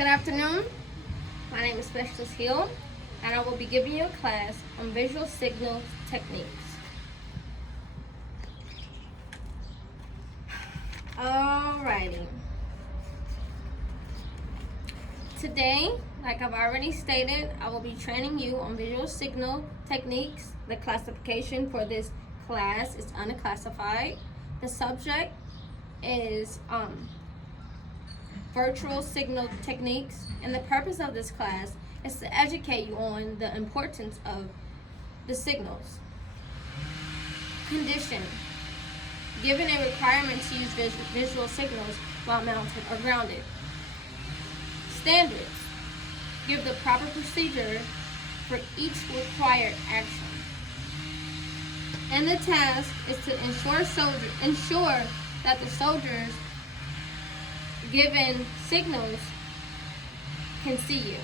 Good afternoon. My name is Specialist Hill, and I will be giving you a class on visual signal techniques. Alrighty. Today, like I've already stated, I will be training you on visual signal techniques. The classification for this class is unclassified. The subject is virtual signal techniques, and the purpose of this class is to educate you on the importance of the signals. Condition: given a requirement to use visual signals while mounted or grounded. Standards: give the proper procedure for each required action. And the task is to ensure that the soldiers given signals can see you.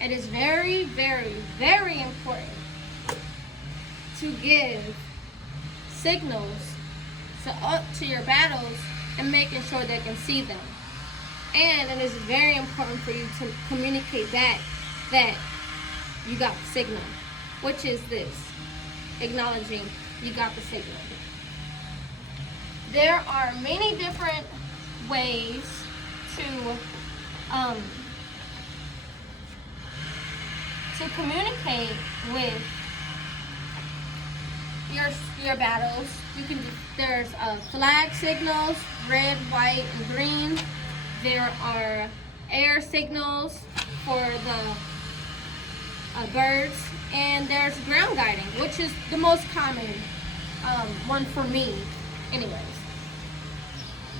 It is very, very, very important to give signals to your battles and making sure they can see them. And it is very important for you to communicate back that you got the signal, which is this: acknowledging you got the signal. There are many different ways to communicate with your battles. There's flag signals, red, white, and green. There are air signals for the birds, and there's ground guiding, which is the most common one for me, anyways.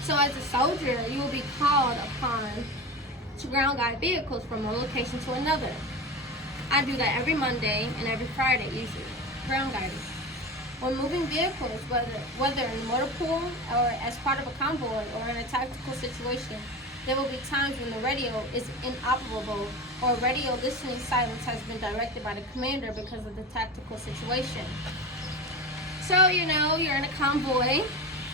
So as a soldier, you will be called upon to ground guide vehicles from one location to another. I do that every Monday and every Friday usually, ground guiding. When moving vehicles, whether in motor pool or as part of a convoy or in a tactical situation, there will be times when the radio is inoperable or radio listening silence has been directed by the commander because of the tactical situation. So, you're in a convoy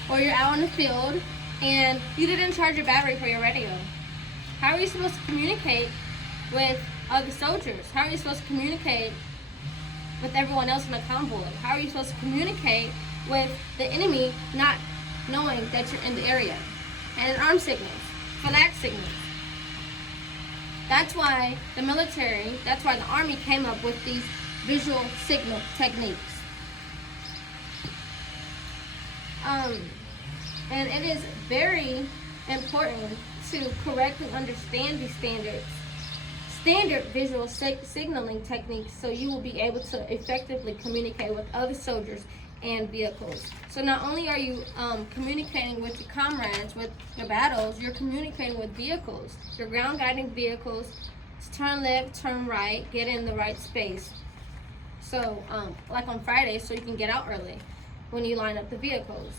or you're out in the field and you didn't charge your battery for your radio. How are you supposed to communicate with other soldiers? How are you supposed to communicate with everyone else in the convoy? How are you supposed to communicate with the enemy not knowing that you're in the area? And in arm signals, flag signals. That's why the Army came up with these visual signal techniques. And it is very important to correctly understand these standard visual signaling techniques, so you will be able to effectively communicate with other soldiers and vehicles. So not only are you communicating with your comrades, with your battles, you're communicating with vehicles. You're ground guiding vehicles to turn left, turn right, get in the right space. So like on Friday, so you can get out early when you line up the vehicles.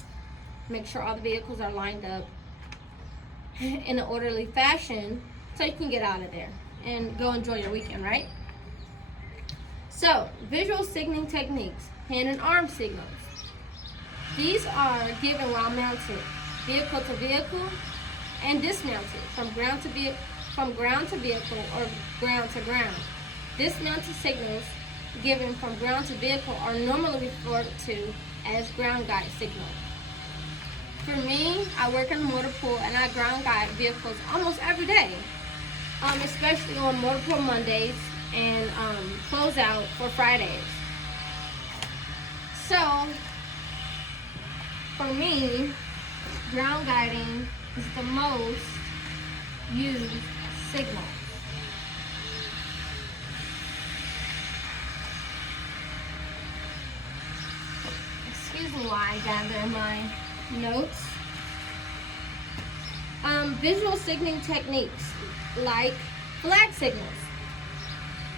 Make sure all the vehicles are lined up in an orderly fashion so you can get out of there and go enjoy your weekend, right? So, visual signaling techniques, hand and arm signals. These are given while mounted, vehicle to vehicle, and dismounted from ground to vehicle or ground to ground. Dismounted signals given from ground to vehicle are normally referred to as ground guide signals. For me, I work in the motor pool and I ground guide vehicles almost every day, especially on motor pool Mondays and closeout for Fridays. So, for me, ground guiding is the most used signal. Excuse me while I gather my notes. Visual signaling techniques like flag signals.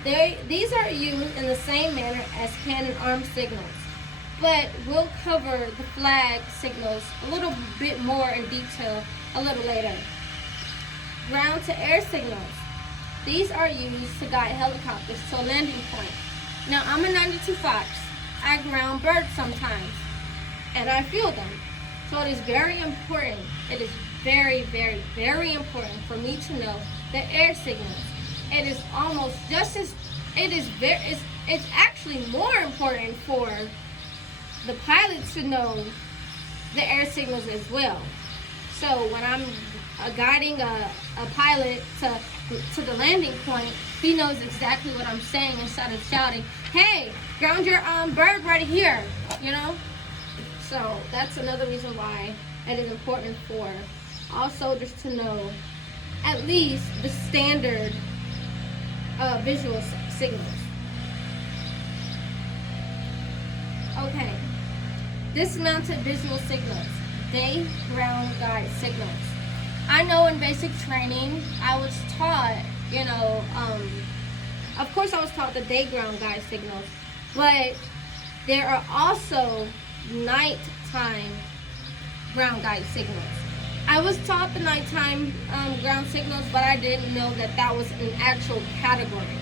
These are used in the same manner as hand and arm signals, but we'll cover the flag signals a little bit more in detail a little later. Ground to air signals. These are used to guide helicopters to a landing point. Now, I'm a 92 Fox. I ground birds sometimes, and I feel them. So it is very important. It is very, very, very important for me to know the air signals. It is almost just as, it's actually more important for the pilots to know the air signals as well. So when I'm guiding a pilot to the landing point, he knows exactly what I'm saying instead of shouting, "Hey, ground your bird right here," you know? So that's another reason why it is important for all soldiers to know at least the standard visual signals. Okay, dismounted visual signals, day, ground, guide signals. I know in basic training, I was taught, of course I was taught the day, ground, guide signals, but there are also nighttime ground guide signals. I was taught the nighttime ground signals, but I didn't know that that was an actual category.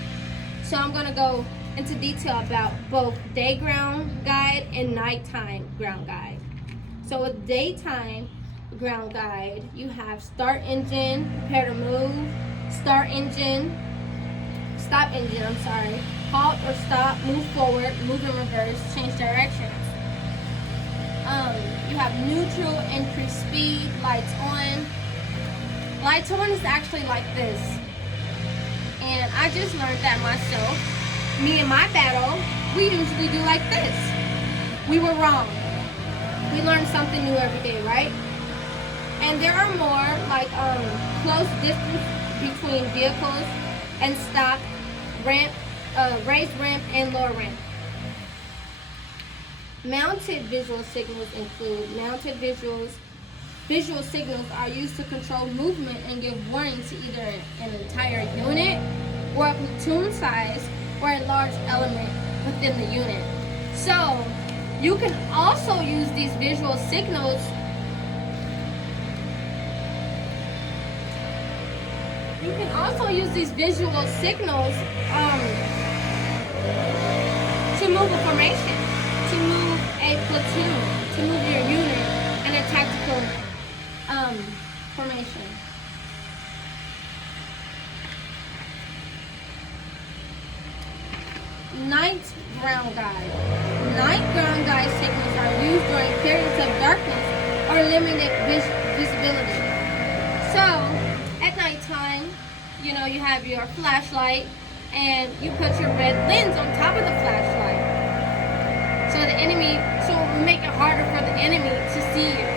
So I'm going to go into detail about both day ground guide and nighttime ground guide. So with daytime ground guide, you have start engine, prepare to move, stop engine, halt or stop, move forward, move in reverse, change directions. You have neutral, increase speed, lights on. Lights on is actually like this. And I just learned that myself. Me and my battle, we usually do like this. We were wrong. We learn something new every day, right? And there are more like close distance between vehicles and stop, ramp, raised ramp, and lower ramp. Mounted visual signals include mounted visuals. Visual signals are used to control movement and give warning to either an entire unit or a platoon size or a large element within the unit. So you can also use these visual signals to move a formation, to move a platoon, to move your unit in a tactical formation. Night ground guide. Night ground guide signals are used during periods of darkness or limited visibility. So, at nighttime, you have your flashlight and you put your red lens on top of the flashlight. So it will make it harder for the enemy to see you.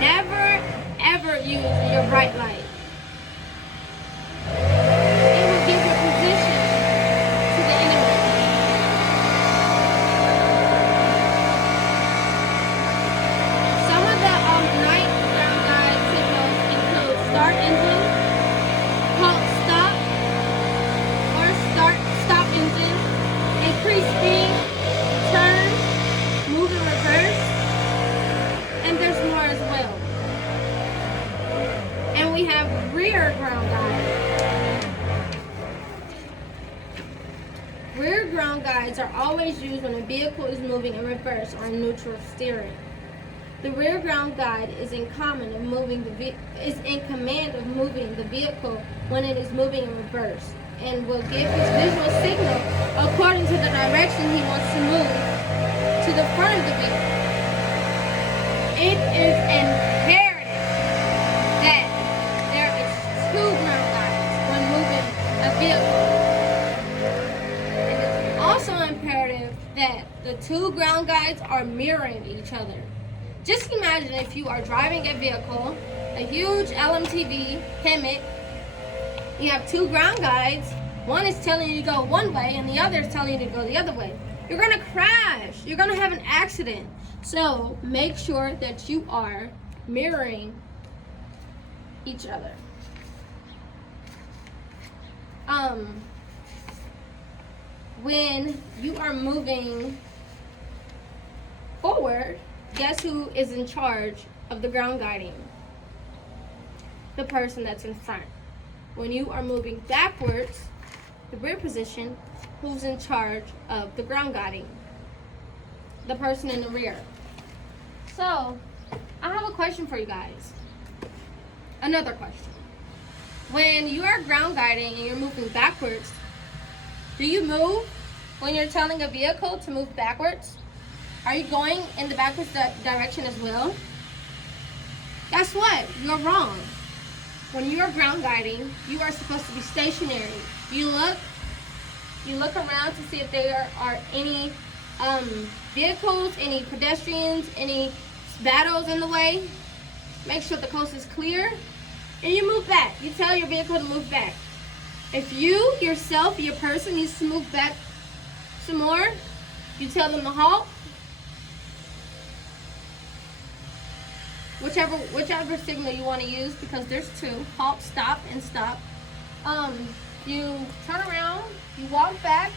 Never, ever use your bright light. It will give your position to the enemy. Some of the night ground guide signals include start engine, halt stop, or stop engine, increase speed, turn, move in reverse, and there's more as well. And we have rear ground guide. Rear ground guides are always used when a vehicle is moving in reverse or in neutral steering. The rear ground guide is in command of moving the vehicle when it is moving in reverse, and will give his visual signal according to the direction he wants to move to the front of the vehicle. It is imperative that there is two ground guides when moving a vehicle. And it's also imperative that the two ground guides are mirroring each other. Just imagine if you are driving a vehicle, a huge LMTV, HEMTT, you have two ground guides. One is telling you to go one way and the other is telling you to go the other way. You're going to crash. You're going to have an accident. So make sure that you are mirroring each other. When you are moving forward, guess who is in charge of the ground guiding? The person that's in front. When you are moving backwards, the rear position, who's in charge of the ground guiding? The person in the rear. So, I have a question for you guys. Another question. When you are ground guiding and you're moving backwards, do you move when you're telling a vehicle to move backwards? Are you going in the backwards direction as well? Guess what? You're wrong. When you are ground guiding, you are supposed to be stationary. You look around to see if there are any vehicles, any pedestrians, any battles in the way. Make sure the coast is clear, and you move back. You tell your vehicle to move back. If you yourself, your person, needs to move back some more, you tell them to halt. Whichever signal you want to use, because there's two: halt, stop, and stop. You turn around, you walk back,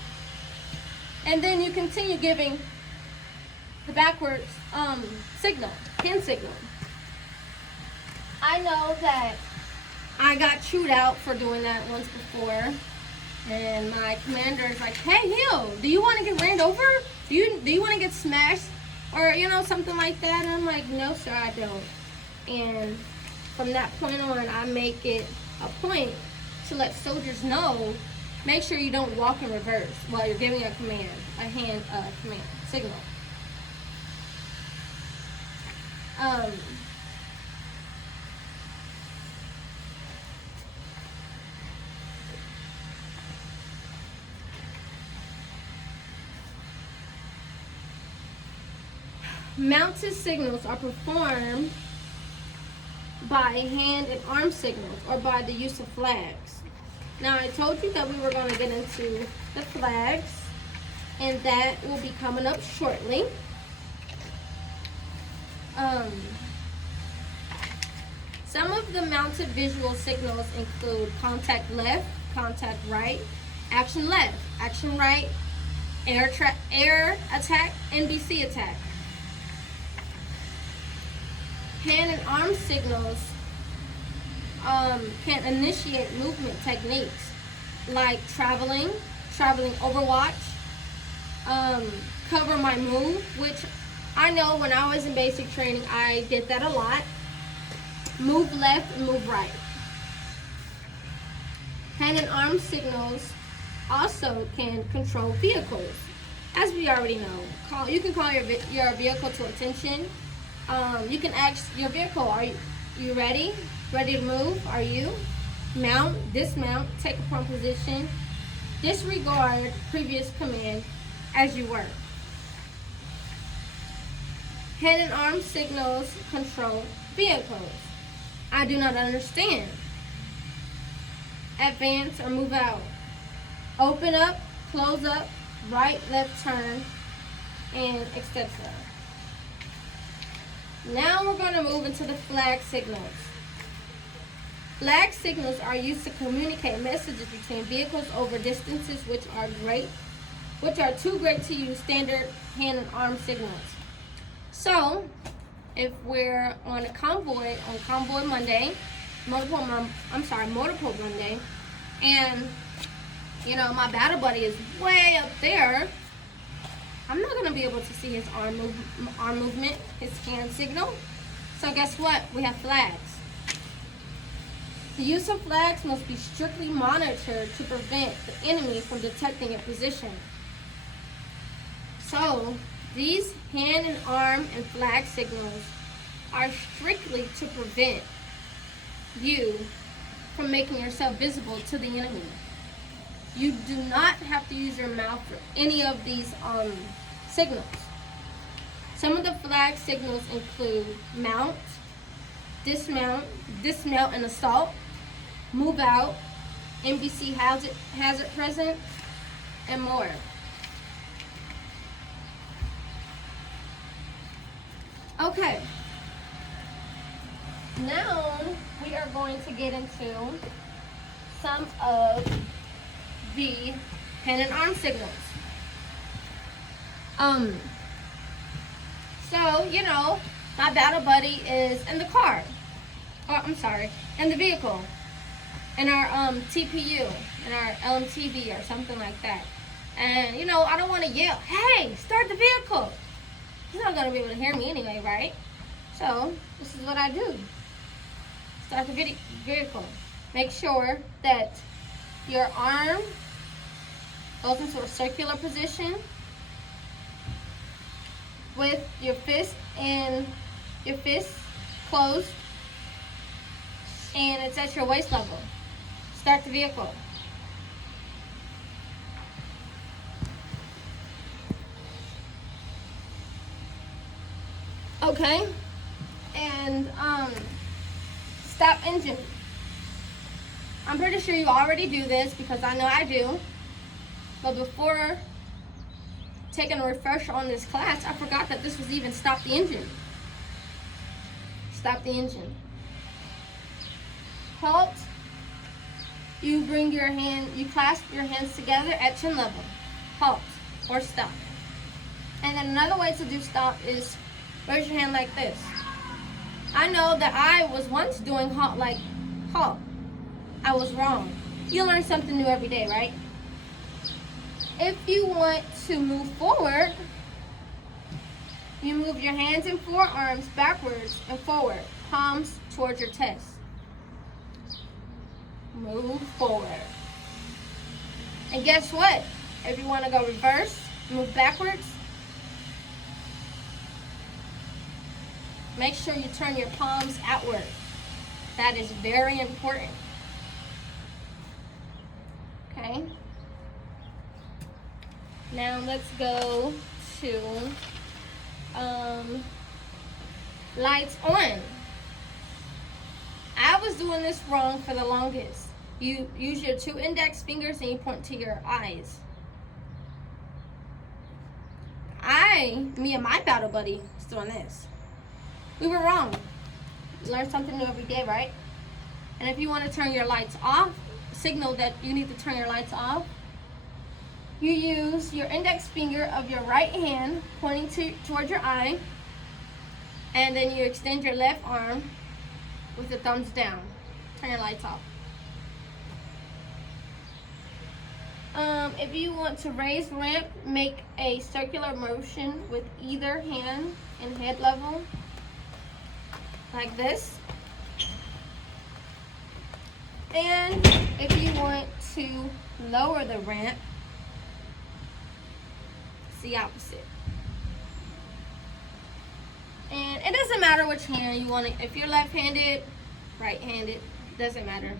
and then you continue giving the backwards signal, hand signal. I know that I got chewed out for doing that once before, and my commander is like, "Hey, Hill, do you want to get ran over? Do you want to get smashed, or something like that?" And I'm like, "No, sir, I don't." And from that point on, I make it a point to let soldiers know, make sure you don't walk in reverse while you're giving a command, a hand command signal. Mounted signals are performed by hand and arm signals, or by the use of flags. Now, I told you that we were going to get into the flags, and that will be coming up shortly. Some of the mounted visual signals include contact left, contact right, action left, action right, air attack, NBC attack. Hand and arm signals can initiate movement techniques like traveling overwatch, cover my move, which I know when I was in basic training I did that a lot. Move left and move right. Hand and arm signals also can control vehicles, as we already know. You can call your vehicle to attention. You can ask your vehicle, are you ready? Ready to move? Are you? Mount, dismount, take a prone position, disregard previous command as you were. Hand and arm signals control vehicles. I do not understand. Advance or move out. Open up, close up, right, left turn, and etc. Now we're going to move into the flag signals. Flag signals are used to communicate messages between vehicles over distances which are too great to use standard hand and arm signals. So, if we're on a convoy, on Convoy Monday, Motorpole Monday, and my battle buddy is way up there, I'm not going to be able to see his arm movement, his hand signal. So guess what? We have flags. The use of flags must be strictly monitored to prevent the enemy from detecting a position. So these hand and arm and flag signals are strictly to prevent you from making yourself visible to the enemy. You do not have to use your mouth for any of these signals. Some of the flag signals include mount, dismount and assault, move out, NBC hazard present, and more. Okay. Now we are going to get into some of the hand and arm signals. So, my battle buddy is in the car. In the vehicle. In our TPU, in our LMTV or something like that. And, I don't want to yell, "Hey, start the vehicle." He's not going to be able to hear me anyway, right? So this is what I do. Start the vehicle. Make sure that your arm goes into a circular position with your fist closed, and it's at your waist level. Start the vehicle. Okay, and stop engine. I'm pretty sure you already do this because I know I do. But before taking a refresher on this class, I forgot that this was even stop the engine. Stop the engine. Halt. You bring your hand, you clasp your hands together at chin level. Halt or stop. And then another way to do stop is raise your hand like this. I know that I was once doing halt like halt. I was wrong. You learn something new every day, right? If you want to move forward, you move your hands and forearms backwards and forward, palms towards your chest. Move forward. And guess what? If you want to go reverse, move backwards, make sure you turn your palms outward. That is very important. Okay. Now let's go to lights on. I was doing this wrong for the longest. You use your 2 index fingers and you point to your eyes. Me and my battle buddy was doing this. We were wrong. You learn something new every day, right? And if you want to turn your lights off, signal that you need to turn your lights off, you use your index finger of your right hand pointing towards your eye, and then you extend your left arm with the thumbs down. Turn your lights off. If you want to raise ramp, make a circular motion with either hand and head level, like this. And if you want to lower the ramp, it's the opposite. And it doesn't matter which hand you want to, if you're left-handed, right-handed, doesn't matter.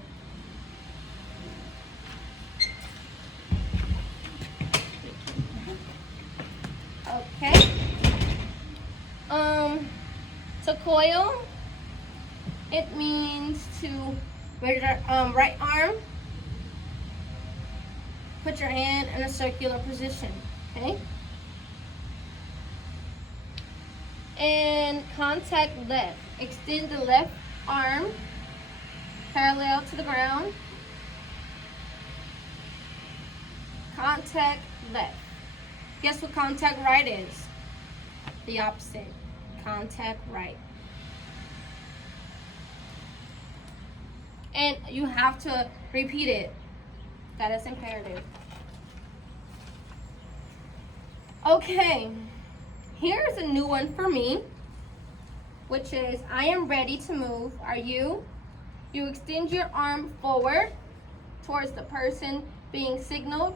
Okay. To coil, it means to raise your right arm, put your hand in a circular position, okay? And contact left. Extend the left arm parallel to the ground. Contact left. Guess what contact right is? The opposite. Contact right. And you have to repeat it. That is imperative. Okay. Here's a new one for me, which is I am ready to move. Are you? You extend your arm forward towards the person being signaled.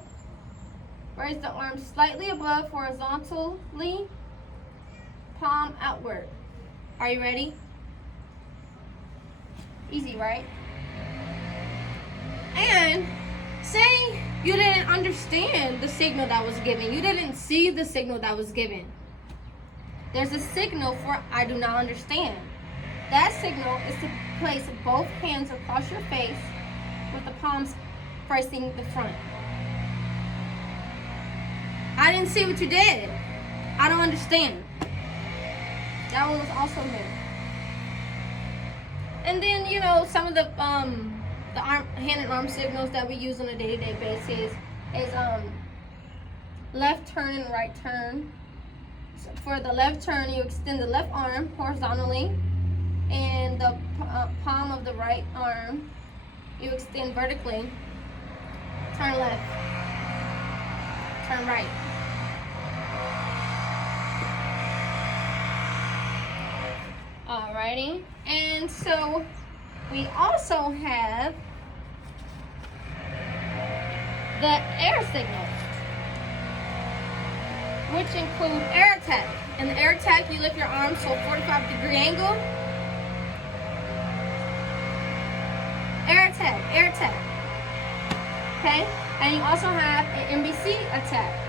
Raise the arm slightly above horizontally, palm outward. Are you ready? Easy, right? And say you didn't understand the signal that was given. You didn't see the signal that was given. There's a signal for I do not understand. That signal is to place both hands across your face with the palms facing the front. I didn't see what you did. I don't understand. That one was also new. And then, you know, some of the hand and arm signals that we use on a day-to-day basis is left turn and right turn. So for the left turn, you extend the left arm horizontally, and the palm of the right arm you extend vertically. Turn left. Turn right. Alrighty, and so we also have the air signals, which include air attack. In the air attack, you lift your arms to a 45-degree angle. Air attack, air attack. Okay, and you also have an NBC attack.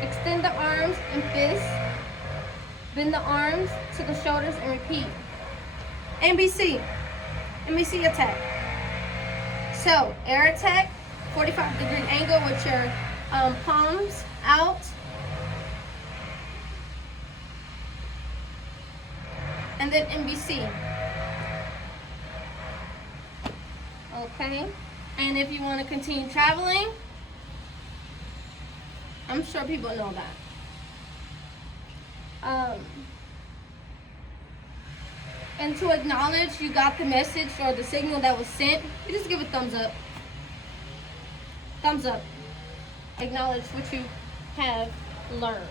Extend the arms and fists. Bend the arms to the shoulders and repeat. NBC attack. So, air attack, 45-degree angle with your palms out. And then NBC. Okay, and if you want to continue traveling, I'm sure people know that. And to acknowledge you got the message or the signal that was sent, you just give a thumbs up. Thumbs up. Acknowledge what you have learned.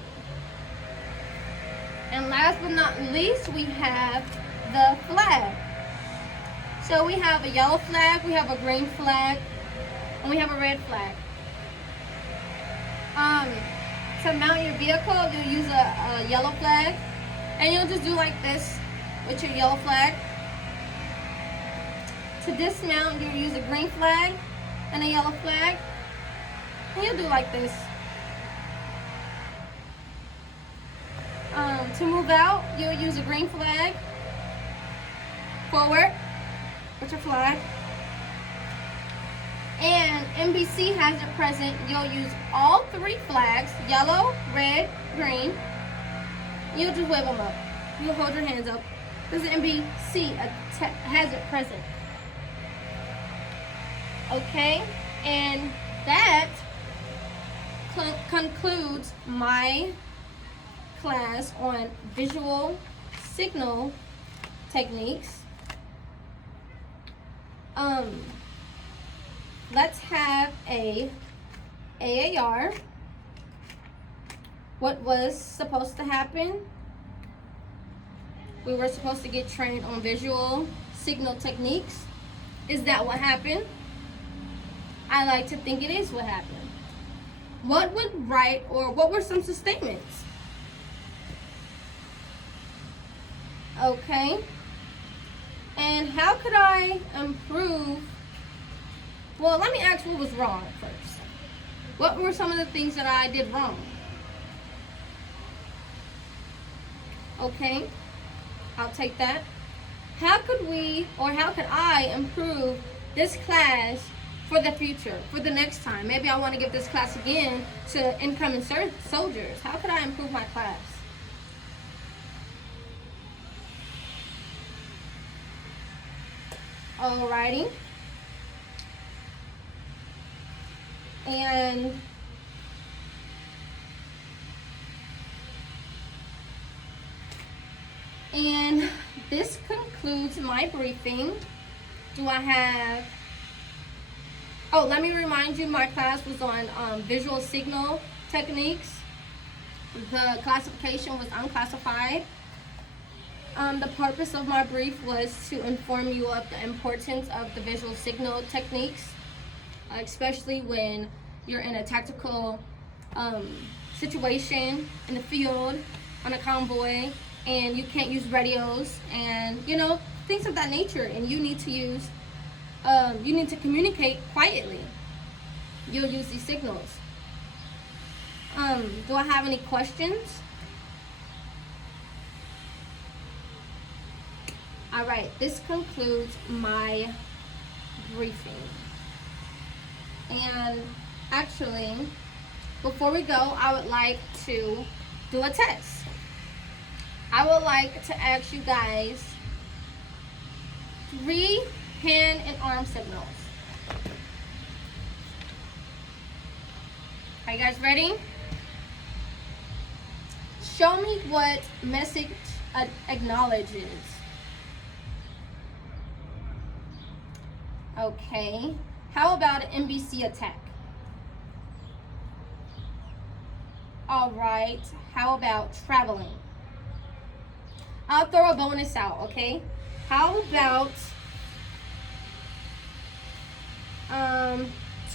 And last but not least, we have the flag. So we have a yellow flag, we have a green flag, and we have a red flag. To mount your vehicle, you'll use a yellow flag, and you'll just do like this with your yellow flag. To dismount, you'll use a green flag and a yellow flag, and you'll do like this. To move out, you'll use a green flag. Forward with your flag. And NBC has it present. You'll use all three flags, yellow, red, green. You'll just wave them up. You'll hold your hands up. This is NBC has it present. Okay, and that concludes my class on visual signal techniques. Let's have a AAR. What was supposed to happen? We were supposed to get trained on visual signal techniques. Is that what happened? I like to think it is what happened. What were some statements? Okay. And how could I improve? Well, let me ask what was wrong first. What were some of the things that I did wrong? Okay, I'll take that. How could I improve this class for the future, for the next time? Maybe I want to give this class again to incoming soldiers. How could I improve my class? Alrighty. And this concludes my briefing. Let me remind you, my class was on visual signal techniques. The classification was unclassified. The purpose of my brief was to inform you of the importance of the visual signal techniques, especially when you're in a tactical situation in the field, on a convoy, and you can't use radios and things of that nature, and you need to communicate quietly. You'll use these signals. Do I have any questions? All right, this concludes my briefing. And actually, before we go, I would like to do a test. I would like to ask you guys 3 hand and arm signals. Are you guys ready? Show me what message acknowledges. Okay. How about an NBC attack? All right. How about traveling? I'll throw a bonus out, okay? How about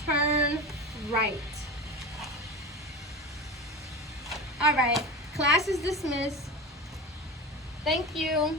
turn right? All right, class is dismissed. Thank you.